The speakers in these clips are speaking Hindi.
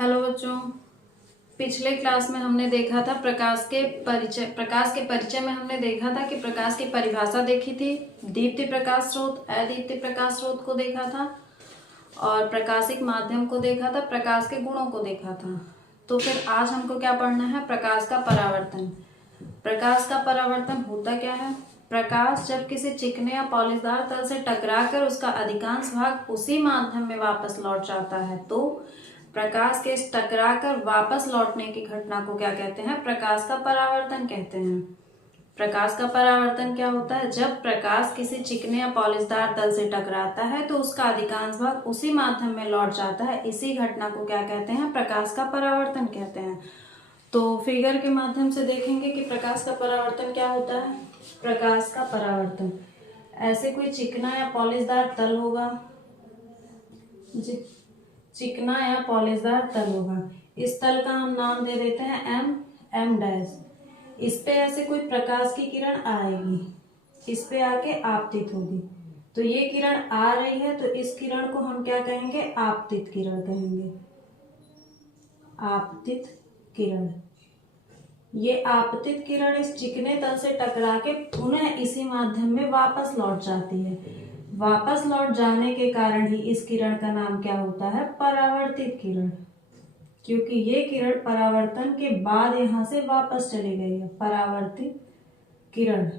हेलो बच्चों, पिछले क्लास में हमने देखा था प्रकाश के परिचय में हमने देखा था कि प्रकाश की परिभाषा देखी थी, दीप्ति प्रकाश स्रोत, अदीप्ति प्रकाश स्रोत को देखा था और प्रकाशिक माध्यम को देखा था, प्रकाश के गुणों को देखा था। तो फिर आज हमको क्या पढ़ना है? प्रकाश का परावर्तन। प्रकाश का परावर्तन होता क्या है? प्रकाश जब किसी चिकने या पॉलिशदार तल से टकराकर उसका अधिकांश भाग उसी माध्यम में वापस लौट जाता है, तो प्रकाश के इस टकराकर वापस लौटने की घटना को क्या कहते हैं? प्रकाश का परावर्तन कहते हैं। प्रकाश का परावर्तन क्या होता है? जब प्रकाश किसी चिकने या पॉलिशदार तल से टकराता है तो उसका अधिकांश भाग उसी माध्यम में लौट जाता है, इसी घटना को क्या कहते हैं? प्रकाश का परावर्तन कहते हैं। तो फिगर के माध्यम से देखेंगे कि प्रकाश का परावर्तन क्या होता है। प्रकाश का परावर्तन, ऐसे कोई चिकना या पॉलिशदार तल होगा, चिकना या पॉलिशदार तल होगा। इस तल का हम नाम दे देते हैं एम डैश। इस पे ऐसे कोई प्रकाश की किरण आएगी, इस पे आके आपतित होगी, तो ये किरण आ रही है तो इस किरण को हम क्या कहेंगे? आपतित किरण कहेंगे। आपतित किरण। ये आपतित किरण इस चिकने तल से टकरा के पुनः इसी माध्यम में वापस लौट जाती है। वापस लौट जाने के कारण ही इस किरण का नाम क्या होता है? परावर्तित किरण, क्योंकि ये किरण परावर्तन के बाद यहां से वापस चली गई है। परावर्तित किरण,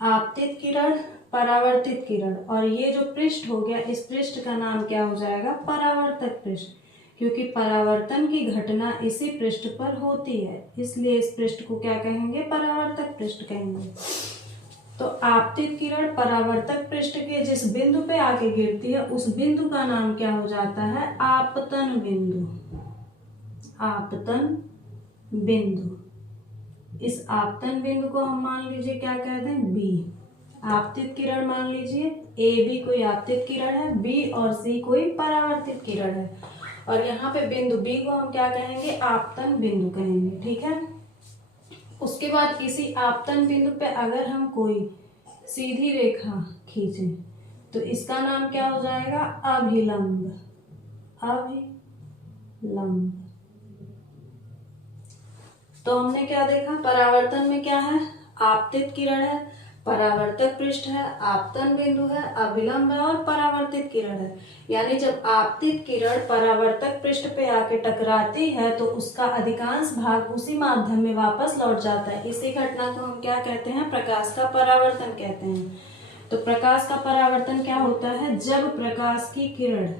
आपतित किरण, परावर्तित किरण। और ये जो पृष्ठ हो गया, इस पृष्ठ का नाम क्या हो जाएगा? परावर्तक पृष्ठ, क्योंकि परावर्तन की घटना इसी पृष्ठ पर होती है, इसलिए इस पृष्ठ को क्या कहेंगे? परावर्तक पृष्ठ कहेंगे। तो आपतित किरण परावर्तक पृष्ठ के जिस बिंदु पे आके गिरती है उस बिंदु का नाम क्या हो जाता है? आपतन बिंदु। आपतन बिंदु। इस आपतन बिंदु को हम मान लीजिए क्या कहते हैं? बी। आपतित किरण मान लीजिए ए बी कोई आपतित किरण है, बी और सी कोई परावर्तित किरण है, और यहाँ पे बिंदु बी को हम क्या कहेंगे? आपतन बिंदु कहेंगे। ठीक है। उसके बाद इसी आपतन बिंदु पे अगर हम कोई सीधी रेखा खींचे तो इसका नाम क्या हो जाएगा? अभिलंब। अभिलंब। तो हमने क्या देखा? परावर्तन में क्या है? आपतित किरण है, परावर्तक पृष्ठ है, आपतन बिंदु है, अभिलंब है और परावर्तित किरण है। यानी जब आपतित किरण परावर्तक पृष्ठ पे आके टकराती है तो उसका अधिकांश भाग उसी माध्यम में वापस लौट जाता है। इसी घटना को हम क्या कहते हैं? प्रकाश का परावर्तन कहते हैं। तो प्रकाश का परावर्तन क्या होता है? जब प्रकाश की किरण,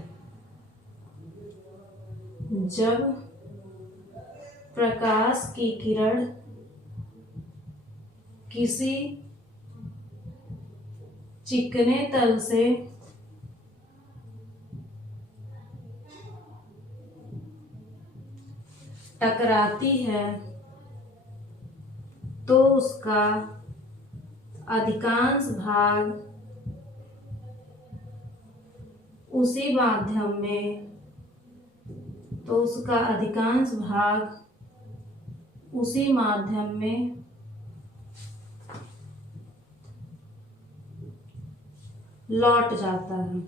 जब प्रकाश की किरण किसी चिकने तल से टकराती है तो उसका अधिकांश भाग उसी माध्यम में, तो उसका अधिकांश भाग उसी माध्यम में लौट जाता है।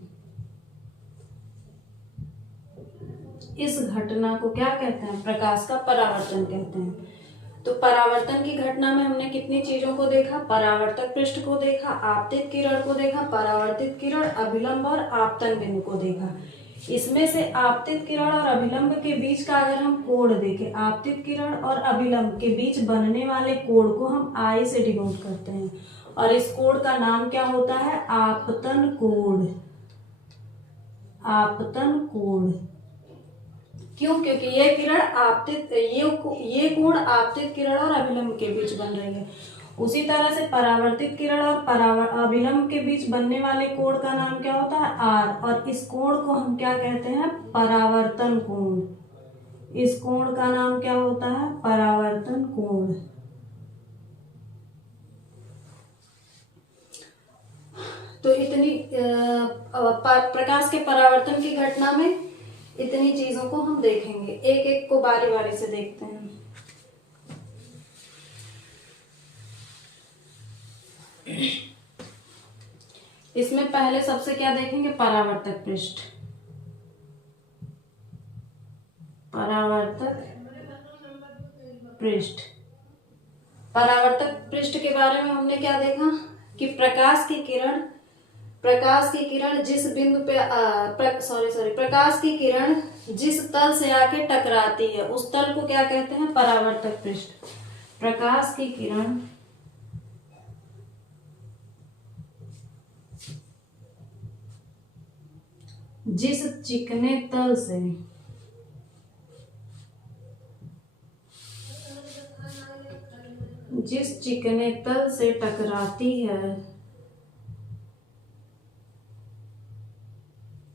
इस घटना को क्या कहते हैं? प्रकाश का परावर्तन कहते हैं। तो परावर्तन की घटना में हमने कितनी चीजों को देखा? परावर्तक पृष्ठ को देखा, आपतित किरण को देखा, परावर्तित किरण, अभिलंब और आपतन बिंदु को देखा। इसमें से आपतित किरण और अभिलंब के बीच का अगर हम कोण देखें, आपतित किरण और अभिलंब के बीच बनने वाले कोण को हम आई से डिनोट करते हैं, और इस कोण का नाम क्या होता है? आपतन कोण। आपतन कोण। क्यों? क्योंकि ये किरण आपतित, ये कोण आपतित किरण और अभिलंब के बीच बन रही है। उसी तरह से परावर्तित किरण और अभिलंब के बीच बनने वाले कोण का नाम क्या होता है? आर, और इस कोण को हम क्या कहते हैं? परावर्तन कोण। इस कोण का नाम क्या होता है? परावर्तन कोण। तो इतनी प्रकाश के परावर्तन की घटना में इतनी चीजों को हम देखेंगे, एक एक को बारी बारी से देखते हैं। इसमें पहले सबसे क्या देखेंगे? परावर्तक पृष्ठ। परावर्तक पृष्ठ। परावर्तक पृष्ठ के बारे में हमने क्या देखा कि प्रकाश की किरण जिस बिंदु पे प्रकाश की किरण जिस तल से आके टकराती है उस तल को क्या कहते हैं? परावर्तक पृष्ठ। प्रकाश की किरण जिस चिकने तल से टकराती है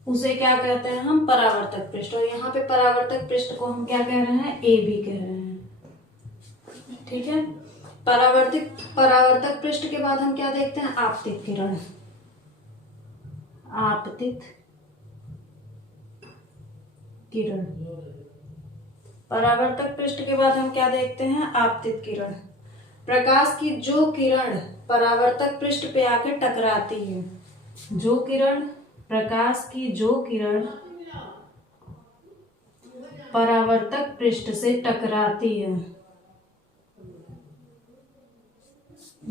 उसे क्या कहते हैं हम? परावर्तक पृष्ठ। और यहाँ पे परावर्तक पृष्ठ को हम क्या कह रहे हैं? ए बी कह रहे हैं। ठीक है। परावर्तक पृष्ठ के बाद हम क्या देखते हैं? आपतित किरण। आपतित किरण। परावर्तक पृष्ठ के बाद हम क्या देखते हैं? आपतित किरण। प्रकाश की जो किरण परावर्तक पृष्ठ पे आके टकराती है, प्रकाश की जो किरण परावर्तक पृष्ठ से टकराती है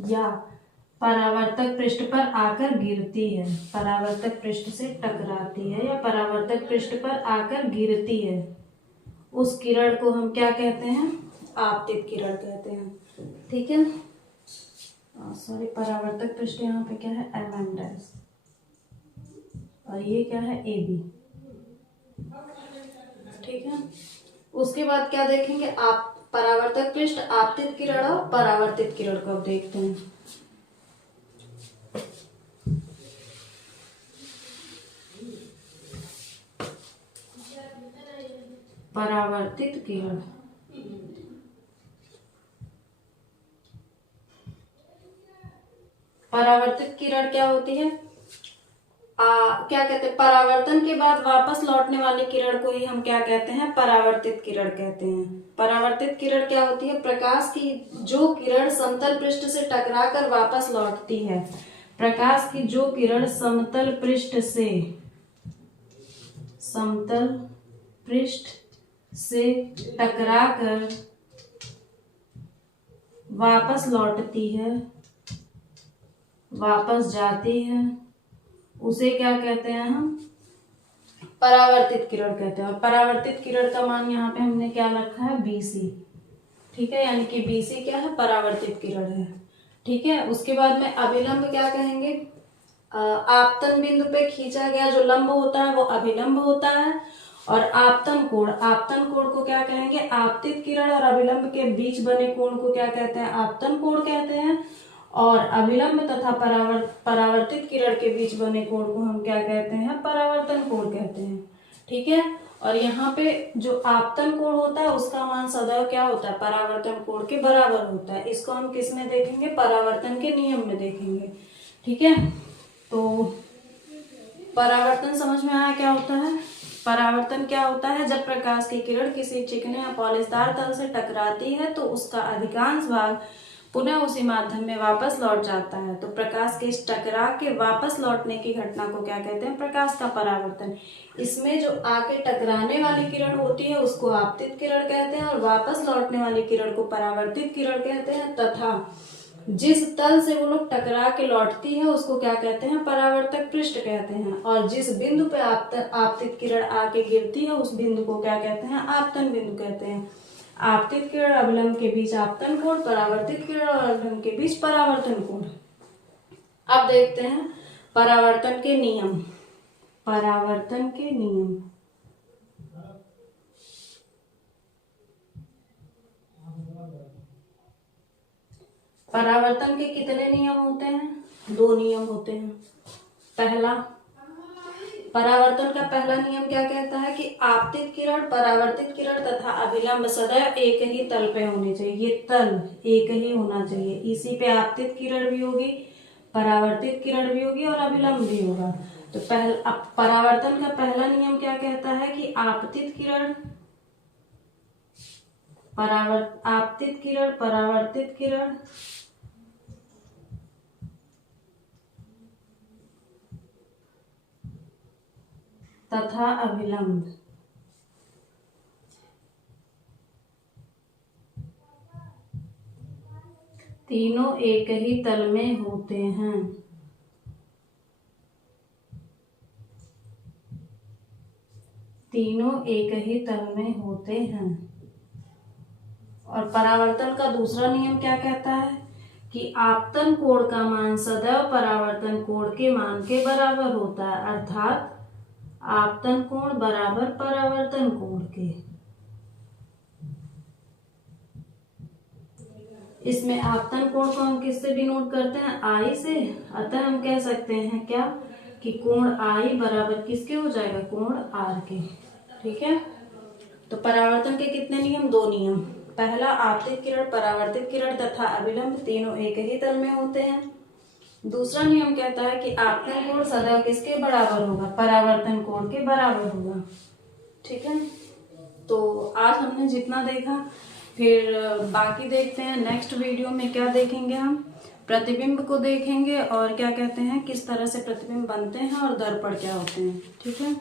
या परावर्तक पृष्ठ पर आकर गिरती है, परावर्तक पृष्ठ से टकराती है या परावर्तक पृष्ठ पर आकर गिरती है, उस किरण को हम क्या कहते हैं? आपतित किरण कहते हैं। ठीक है। सॉरी, परावर्तक पृष्ठ यहाँ पे क्या है? MM' और ये क्या है? AB। ठीक है। उसके बाद क्या देखेंगे? आप परावर्तक पृष्ठ, आपतित किरण और परावर्तित किरण को अब देखते हैं। परावर्तित किरण परावर्तित किरण क्या होती है? क्या कहते हैं? परावर्तन के बाद वापस लौटने वाली किरण को ही हम क्या कहते हैं? परावर्तित किरण कहते हैं। परावर्तित किरण क्या होती है? प्रकाश की जो किरण समतल पृष्ठ से टकराकर वापस लौटती है, प्रकाश की जो किरण समतल पृष्ठ से टकराकर वापस लौटती है, वापस जाती है, उसे क्या कहते हैं हम? परावर्तित किरण कहते हैं। और परावर्तित किरण का मान यहाँ पे हमने क्या रखा है? BC। ठीक है, यानी कि BC क्या है? परावर्तित किरण है। ठीक है। उसके बाद में अभिलंब क्या कहेंगे? आपतन बिंदु पे खींचा गया जो लंब होता है वो अभिलंब होता है। और आपतन कोण को क्या कहेंगे? आपतित किरण और अभिलंब के बीच बने कोण को क्या कहते हैं? आपतन कोण कहते हैं। और अभिलंब तथा परावर्तित किरण के बीच बने कोण को हम क्या कहते हैं? परावर्तन कोण कहते हैं। ठीक है। और यहाँ पे जो आपतन कोण होता है उसका मान सदैव क्या होता है? परावर्तन कोण के बराबर होता है। इसको हम किस में देखेंगे? परावर्तन के नियम में देखेंगे। ठीक है। तो परावर्तन समझ में आया क्या होता है? परावर्तन क्या होता है? जब प्रकाश की किरण किसी चिकने या पॉलिशदार तल से टकराती है तो उसका अधिकांश भाग पुनः उसी माध्यम में वापस लौट जाता है। तो प्रकाश के इस टकरा के वापस लौटने की घटना को क्या कहते हैं? प्रकाश का परावर्तन। इसमें जो आके टकराने वाली किरण होती है उसको आपतित किरण कहते हैं और वापस लौटने वाली किरण को परावर्तित किरण कहते हैं। तथा जिस तल से वो लोग टकरा के लौटती है उसको क्या कहते हैं? परावर्तक पृष्ठ कहते हैं। और जिस बिंदु पे आपतित किरण आके गिरती है उस बिंदु को क्या कहते हैं? आपतन बिंदु कहते हैं। आपतित किरण अभिलंब के बीच आपतन कोण, परावर्तित किरण और अभिलंब के बीच परावर्तन कोण। अब देखते हैं परावर्तन के नियम। परावर्तन के नियम। परावर्तन के कितने नियम होते हैं? 2 नियम होते हैं। पहला, परावर्तन का पहला नियम क्या कहता है कि आपतित किरण, परावर्तित किरण तथा अभिलंब सदैव एक ही तल पे होनी चाहिए। ये तल एक ही होना चाहिए। इसी पे आपतित किरण भी होगी, परावर्तित किरण भी होगी और अभिलंब भी होगा। तो परावर्तन का पहला नियम क्या कहता है कि आपतित किरण, परावर्तित किरण तथा अभिलंब तीनों एक ही तल में होते हैं। तीनों एक ही तल में होते हैं। और परावर्तन का दूसरा नियम क्या कहता है कि आपतन कोण का मान सदैव परावर्तन कोण के मान के बराबर होता है, अर्थात आपतन कोण बराबर परावर्तन कोण के। इसमें आपतन कोण को हम किससे डिनोट करते हैं? आई से। अतः हम कह सकते हैं क्या कि कोण आई बराबर किसके हो जाएगा? कोण आर के। ठीक है, तो परावर्तन के कितने नियम? 2 नियम। पहला, आपतित किरण, परावर्तित किरण तथा अभिलंब तीनों एक ही तल में होते हैं। दूसरा नियम कहता है कि आपतन कोण सदैव किसके बराबर होगा? परावर्तन कोण के बराबर होगा। ठीक है, तो आज हमने जितना देखा, फिर बाकी देखते हैं नेक्स्ट वीडियो में क्या देखेंगे। हम प्रतिबिंब को देखेंगे और क्या कहते हैं किस तरह से प्रतिबिंब बनते हैं और दर्पण क्या होते हैं। ठीक है।